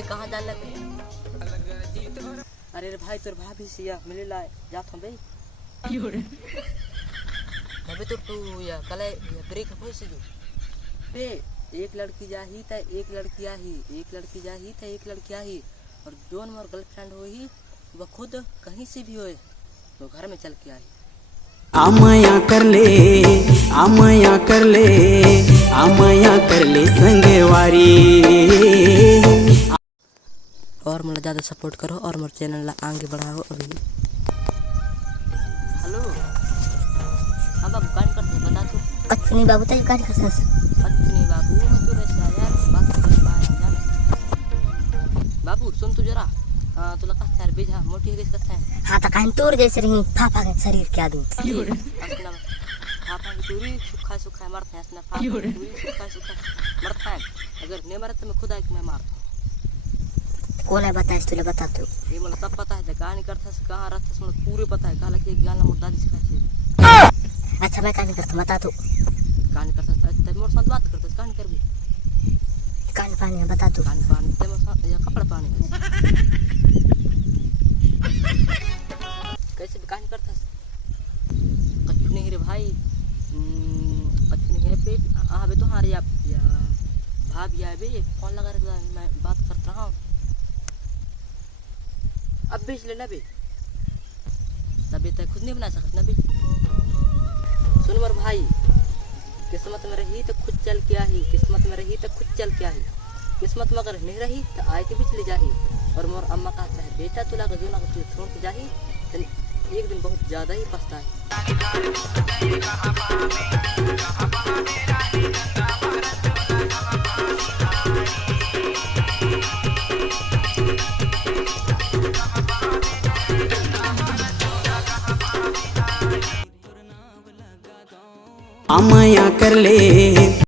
बे कहाँ जाने लगे? अरे रे भाई तोर भाभी सिया मिले ला जात हम बे अबे तो तू या कल या ब्रेक हो सी बे एक लड़की जाही त एक लड़की आही, एक लड़की जाही त एक लड़की आही, और जोन मोर गर्लफ्रेंड होही वह खुद कहीं से भी होए तो घर में चल के आई। आमया कर ले, आमया कर ले, आमया कर ले संगवारी। और मुझे ज़्यादा सपोर्ट करो और मेरे चैनल ला आगे बढ़ाओ अभी। हेलो हाँ बाबू कान करते बता तू। अच्छा नहीं बाबू तेरी कान करते अच्छा नहीं बाबू मैं तो वैसे यार बात कर पाया जाने। बाबू सुन तू जरा तुला कथा यार बेजा मोटी है किस कथा है। हाँ तो कान तोड़ जैसे रही फाफा के शरीर के आदमी असना फाफा की टूरी सुखा सुखा मरता है, असना फाफा की टूरी सुखा सुखा मरता है। अगर नहीं मरता मैं खुदा कि मैं मारता कौन है बताइस तुले बता तू। ये मतलब सब पता है कहानी करता से कहाँ रहता से मतलब पूरे पता है कहा कि एक गाना मोर दादी सिखाई। अच्छा मैं कहानी करता बता तू। कहानी करता तब मोर साथ बात करता कहानी कर भी कान पानी है बता तू। कहानी पानी ते मोर साथ या कपड़ा पानी है कैसे भी कहानी करता कछु नहीं रे भाई कछु नहीं है पे बे तो हाँ रे आप या भाभी आए बे कौन लगा रहा मैं बात कर रहा हूँ अब बेच लेना बे तभी तक खुद नहीं बना सकता ना बे। सुन मोर भाई किस्मत में रही तो खुद चल के आई, किस्मत में रही तो खुद चल के आई, किस्मत में अगर नहीं रही तो आए के बीच ले जाही। और मोर अम्मा कहता है बेटा तुला का जो ना तू छोड़ के जाही तो एक दिन बहुत ज़्यादा ही पछताए। आमया कर ले,